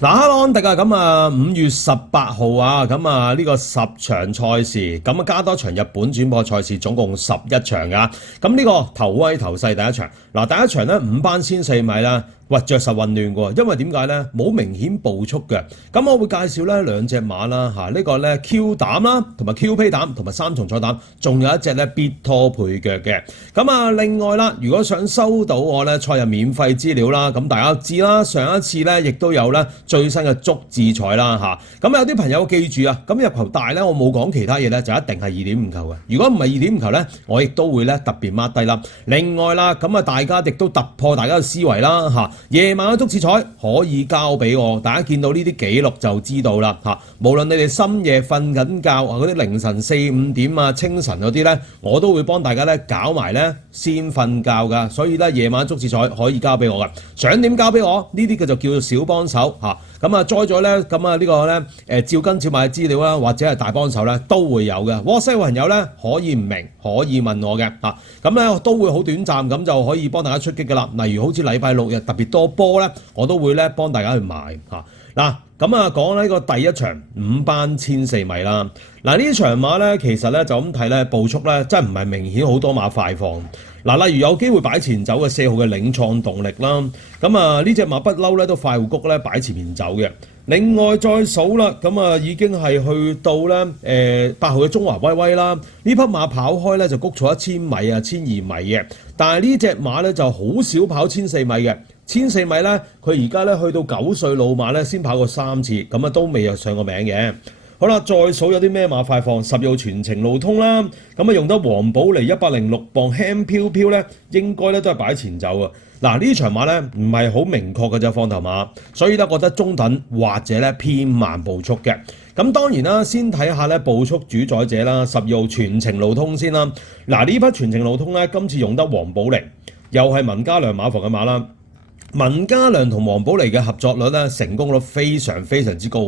嗱，哈羅安迪啊，咁啊5月18號啊，咁啊呢個10場賽事，咁啊加多場日本轉播賽事，總共11場噶。咁呢個頭威頭勢第一場，嗱第一場咧5班1400米啦。喂，着實混亂喎，因為點解咧？冇明顯步速嘅。咁我會介紹咧兩隻馬啦，呢個咧 Q 膽啦，同埋 Q 披膽，同埋三重彩膽，仲有一隻咧必拖配腳嘅。咁啊，另外啦，如果想收到我咧賽日免費資料啦，咁大家都知啦，上一次咧亦都有咧最新嘅足智彩啦咁有啲朋友記住啊，咁入球大咧，我冇講其他嘢咧，就一定係2.5球嘅。如果唔係2.5球咧，我亦都會咧特別 mark 低啦。另外啦，咁啊大家亦都突破大家嘅思維啦夜晚嘅足智彩可以交俾我，大家見到呢啲記錄就知道啦無論你哋深夜瞓緊覺嗰啲凌晨4、5點啊、清晨嗰啲咧，我都會幫大家咧搞埋咧先瞓覺噶，所以咧夜晚足智彩可以交俾我噶。想點交俾我？呢啲嘅就叫做小幫手咁啊栽咗咧，咁啊呢個咧照跟照買嘅資料啦，或者係大幫手咧都會有嘅。WhatsApp 嘅朋友咧可以唔明可以問我嘅咁咧都會好短暫咁就可以幫大家出擊噶啦。例如好似禮拜6日特別多波咧，我都會咧幫大家去買嗱。咁啊講呢個第一場5班1400米啦。嗱呢場馬咧其實咧就咁睇咧步速咧真係唔係明顯好多馬快放。嗱，例如有機會擺前走嘅4號嘅領創動力啦，咁啊呢隻馬不嬲咧都快活谷咧擺前面走嘅。另外再數啦，咁啊已經係去到咧8號嘅中華威威啦，呢匹馬跑開咧就谷咗1000米啊、1200米嘅，但係呢隻馬咧就好少跑1400米嘅。1400米咧，佢而家咧去到9歲老馬咧先跑過3次，咁啊都未有上過名嘅。好啦，再數有啲咩馬快放，10號全程路通啦，咁啊用得黃寶嚟106磅輕飄飄咧，應該咧都係擺前走啊。嗱呢場馬咧唔係好明確嘅啫，放頭馬，所以咧覺得中等或者咧偏慢步速嘅。咁當然啦，先睇下咧步速主宰者啦，12號全程路通先啦。嗱呢匹全程路通咧，今次用得黃寶嚟，又係文家良馬房嘅馬啦。文家良同黃寶嚟嘅合作率咧，成功率非常非常之高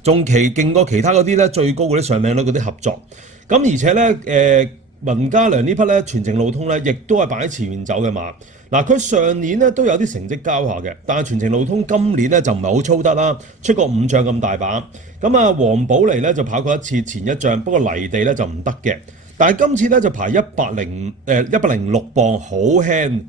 仲勁過其他嗰啲咧最高嗰啲上名率嗰啲合作。咁而且咧文家良呢匹咧全程路通咧，亦都係擺喺前面走嘅馬。嗱佢上年咧都有啲成績交下嘅，但係全程路通今年咧就唔係好操得啦，出過5仗咁大把。咁啊黃寶嚟咧就跑過一次前一仗，不過泥地咧就唔得嘅。但係今次咧就排106磅，好輕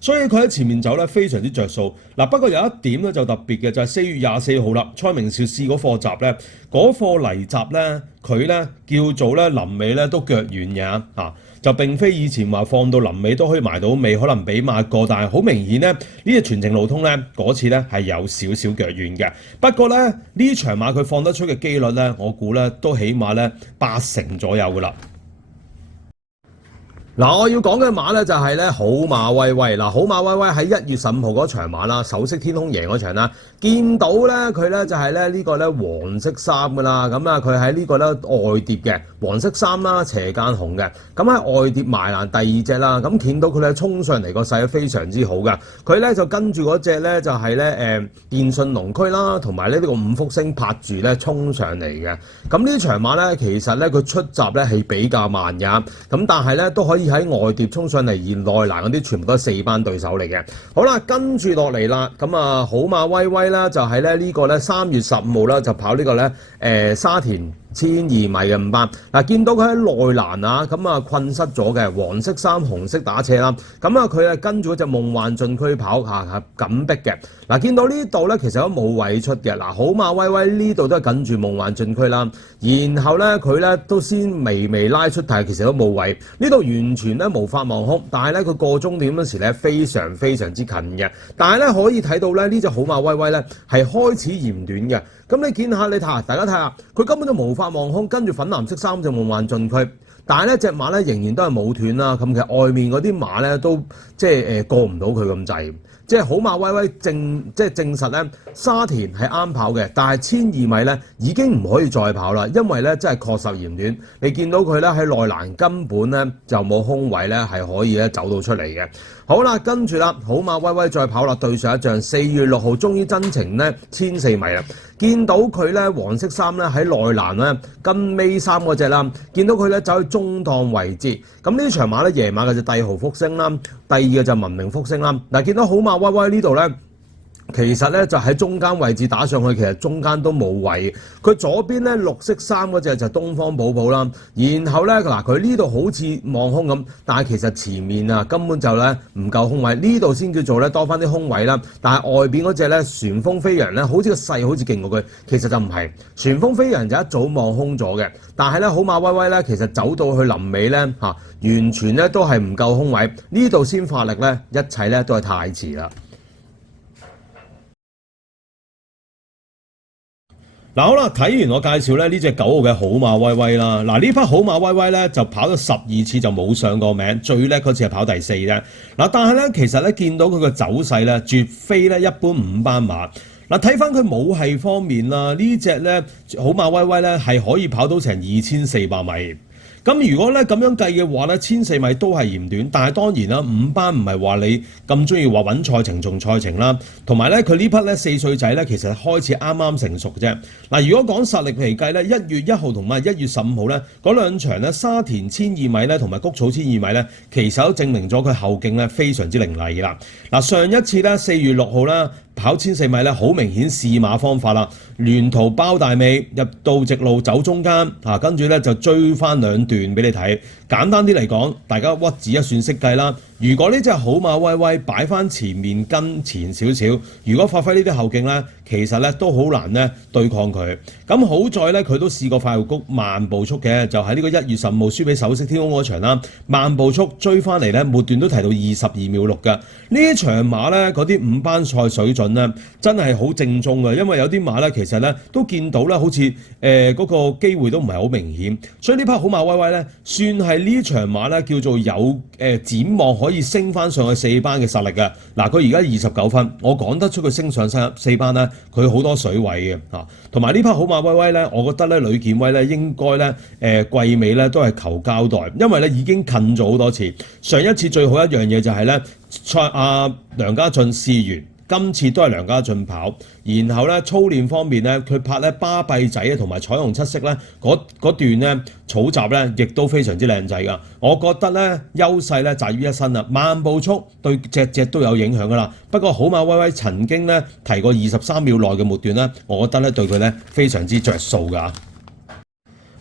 所以佢喺前面走咧非常之着數。不過有一點咧就特別嘅就係4月24號啦，蔡明少試嗰課閘咧，嗰課泥閘咧佢咧叫做咧臨尾咧都腳軟嘅就並非以前話放到臨尾都可以埋到尾，可能俾馬過，但係好明顯咧呢隻全程路通咧嗰次咧係有少少腳軟嘅。不過咧呢場馬佢放得出嘅機率咧，我估咧都起碼咧80%左右噶啦。嗱，我要講嘅馬咧就係咧好馬威威。嗱，好馬威威喺1月15號嗰場馬啦，首飾天空贏嗰場啦，見到咧佢咧就係咧呢個咧黃色衫噶啦，咁啊佢喺呢個咧外碟嘅黃色衫啦，斜間紅嘅，咁喺外碟埋欄第2隻啦，咁見到佢咧衝上嚟個勢非常之好噶，佢咧就跟住嗰隻咧就係咧電信龍區啦，同埋呢個5福星拍住咧衝上嚟嘅。咁呢場馬咧其實咧佢出閘咧係比較慢㗎，咁但係咧都可以喺外碟衝上嚟，而內欄嗰啲全部都係4班對手嚟嘅。好啦，跟住落嚟啦，咁啊好馬威威啦，就係咧呢個咧3月15號啦，就跑呢個咧沙田1200米嘅5班。嗱，見到佢喺內欄啊，咁啊困失咗嘅黃色衫紅色打斜啦，咁啊佢係跟住嗰隻夢幻進區跑緊逼嘅。嗱，見到呢度咧其實都冇位出嘅。嗱，好馬威威呢度都係緊住夢幻進區啦，然後咧佢咧都先微微拉出，但係其實都冇位。呢度完全咧無法望空，但係咧佢過終點嗰時咧非常非常之近嘅。但係咧可以睇到咧呢隻好馬威威咧係開始嫌短嘅。咁你見下你睇下，大家睇下，佢根本就無法望空，跟住粉藍色3隻夢幻進區。但係咧隻馬咧仍然都係冇斷啦，咁其實外面嗰啲馬咧都即係過唔到佢咁滯。即係好馬威威證實咧沙田係啱跑嘅，但係1200米咧已經唔可以再跑啦，因為咧真係確實嫌短。你見到佢咧喺內欄根本咧就冇空位咧係可以咧走到出嚟嘅。好啦，跟住啦，好馬威威再跑啦，對上一仗4月6號終於真情咧1400米啦，見到佢咧黃色衫咧喺內欄咧跟尾3嗰隻啦，見到佢咧走去中檔位置。咁呢場馬咧夜馬嘅就帝豪福星啦，第2嘅就文明福星啦。嗱，見到好馬威威呢度咧其實咧就喺中間位置打上去，其實中間都冇位。佢左邊咧綠色衫嗰隻就東方寶寶啦，然後咧嗱佢呢度好似望空咁，但係其實前面啊根本就咧唔夠空位，呢度先叫做咧多翻啲空位啦。但係外邊嗰隻咧旋風飛揚咧，好似個勢好似勁過佢，其實就唔係。旋風飛揚就一早望空咗嘅，但係咧好馬威威咧其實走到去臨尾咧嚇，完全咧都係唔夠空位，呢度先發力咧，一切咧都係太遲啦。嗱好啦，睇完我介紹咧呢隻9號嘅好馬威威啦。嗱呢匹好馬威威咧就跑咗12次就冇上過名，最叻嗰次係跑第4啫。嗱但係咧其實咧見到佢個走勢咧，絕非咧一般5班馬。嗱睇翻佢母系方面啦，呢隻咧好馬威威咧係可以跑到成2400米。咁如果咧咁樣計嘅話咧，1400米都係嫌短，但係當然啦，5班唔係話你咁中意話揾賽程重賽程啦，同埋咧佢呢匹咧4歲仔咧其實開始啱啱成熟嘅啫。嗱，如果講實力嚟計咧，1月1號同埋1月15號咧嗰兩場咧沙田1200米咧同埋谷草1200米咧，其實都證明咗佢後勁咧非常之凌厲嘅啦。嗱上一次咧4月6號啦。跑1400米咧，好明顯試馬方法啦，沿途包大尾入到直路走中間，跟住咧就追翻2段俾你睇。簡單啲嚟講，大家屈指一算識計啦。如果呢隻好馬威威擺翻前面跟前少少，如果發揮呢啲後勁咧，其實咧都好難咧對抗佢。咁好在咧佢都試過快活谷慢步速嘅，就喺呢個1月15號輸俾首飾天空嗰場啦，慢步速追翻嚟咧，末段都提到22秒6㗎。呢場馬咧嗰啲5班賽水準咧真係好正宗嘅，因為有啲馬咧其實咧都見到咧好似嗰個機會都唔係好明顯，所以呢匹好馬威威咧算係呢場馬咧叫做有展望可以升翻上去4班嘅實力嘅。嗱佢而家29分，我講得出佢升上4班咧，佢好多水位嘅嚇。同埋呢匹好馬威威咧，我覺得咧呂健威咧應該咧季尾咧都係求交代，因為咧已經近咗好多次。上一次最好一樣嘢就係咧梁家俊試完。今次都係梁家俊跑，然後咧操練方面咧，佢拍咧巴閉仔啊同埋彩虹七色咧嗰段咧草集咧，亦都非常之靚仔噶。我覺得咧優勢咧在於一身啦，慢步速對隻都有影響噶啦。不過好馬威威曾經咧提過23秒內嘅末段咧，我覺得咧對佢咧非常之着數噶。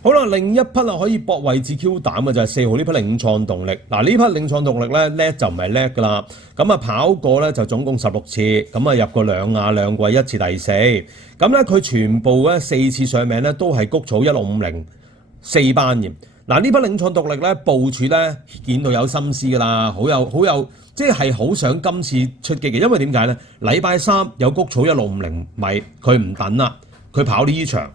好啦，另一匹可以搏位置 Q 膽嘅就係4號呢匹領創動力。嗱呢匹領創動力咧叻就唔係叻噶啦，咁啊跑過咧就總共16次，咁啊入過2亞兩季1次第4，咁咧佢全部咧4次上名咧都係谷草16504 4班嘅。嗱呢匹領創動力咧部署咧見到有心思噶啦，好有即係好想今次出擊嘅，因為點解咧？禮拜3有谷草1650米，佢唔等啦，佢跑呢場。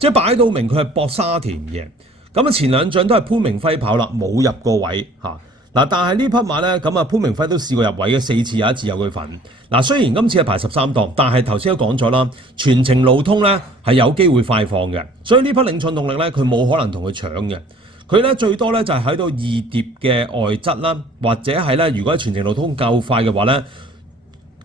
即係擺到明佢係搏沙田嘅，咁啊前2仗都係潘明輝跑啦，冇入過位嚇。嗱，但係呢匹馬咧，咁啊潘明輝都試過入位嘅4次，有1次有佢份。嗱，雖然今次係排13檔，但係頭先都講咗啦，全程路通咧係有機會快放嘅，所以呢匹領創動力咧佢冇可能同佢搶嘅。佢咧最多咧就係喺到2疊嘅外側啦，或者係咧如果全程路通夠快嘅話咧。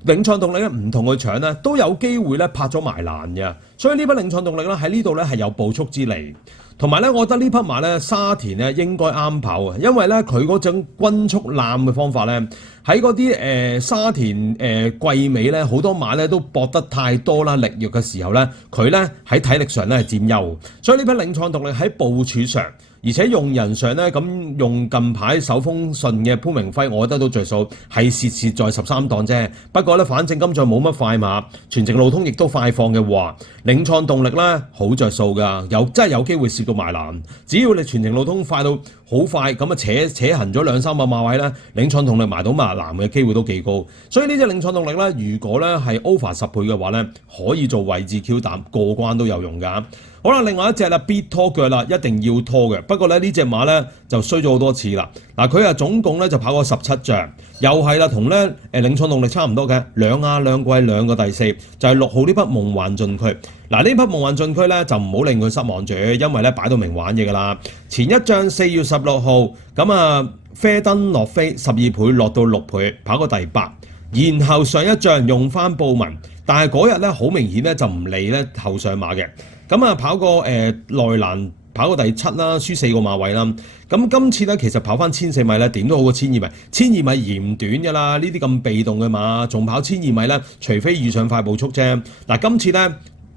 領創動力咧唔同佢搶咧，都有機會咧拍咗埋欄嘅，所以呢匹領創動力咧喺呢度咧係有步速之利，同埋咧我覺得呢匹馬咧沙田咧應該啱跑啊，因為咧佢嗰種均速攬嘅方法咧喺嗰啲沙田季尾咧好多馬咧都搏得太多啦，力弱嘅時候咧佢咧喺體力上咧係佔優，所以呢匹領創動力喺部署上。而且用人上咧，咁用近排手風順嘅潘明輝，我覺得都着數，係蝕在13檔啫。不過咧，反正今仗冇乜快馬，全程路通亦都快放嘅話，領創動力咧好着數㗎，真係有機會蝕到埋欄。只要你全程路通快到好快，咁啊扯行咗2-3個馬位咧，領創動力埋到埋欄嘅機會都幾高。所以呢隻領創動力咧，如果咧係 over 10倍嘅話咧，可以做位置 Q 膽過關都有用㗎。好啦，另外一隻啦，必拖腳啦，一定要拖嘅。不過咧呢隻馬咧就衰咗好多次啦。嗱，佢總共咧就跑過17仗，又係啦，同咧領創動力差唔多嘅，2亞兩季2個第4，就係6號呢匹夢幻進區。嗱，呢匹夢幻進區咧就唔好令佢失望住，因為咧擺到明玩嘢㗎啦。前一仗4月16號，咁啊啡登落飛12倍落到6倍，跑過第8。然後上一仗用翻布文，但係嗰日咧好明顯咧就唔理咧後上馬嘅。咁啊跑過內欄跑過第7啦，輸4個馬位啦。咁今次咧其實跑翻1400米咧，點都好過1200米。1200米嫌短㗎啦，呢啲咁被動嘅馬，仲跑1200米咧，除非遇上快步速啫。嗱，今次咧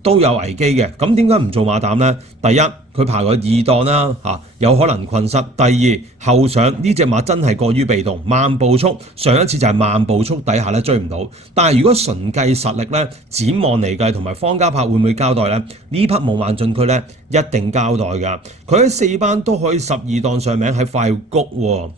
都有危機嘅，咁點解唔做馬膽呢？第一，佢爬個2檔啦，有可能困失；第二，後上呢隻馬真係過於被動，慢步速，上一次就係慢步速底下咧追唔到。但係如果純計實力咧，展望嚟計同埋方嘉柏會唔會交代呢？呢匹夢幻進區咧一定交代㗎，佢喺4班都可以12檔上名喺快谷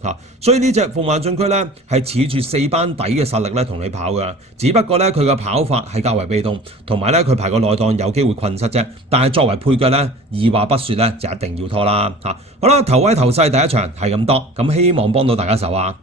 喎，所以呢隻夢幻進區咧係恃住4班底嘅實力咧同你跑㗎，只不過咧佢嘅跑法係較為被動，同埋咧佢排個內檔有機會困失啫。但係作為配腳咧，二話不說咧就一定要拖啦。好啦，頭威頭勢第一場係咁多，咁希望幫到大家手啊！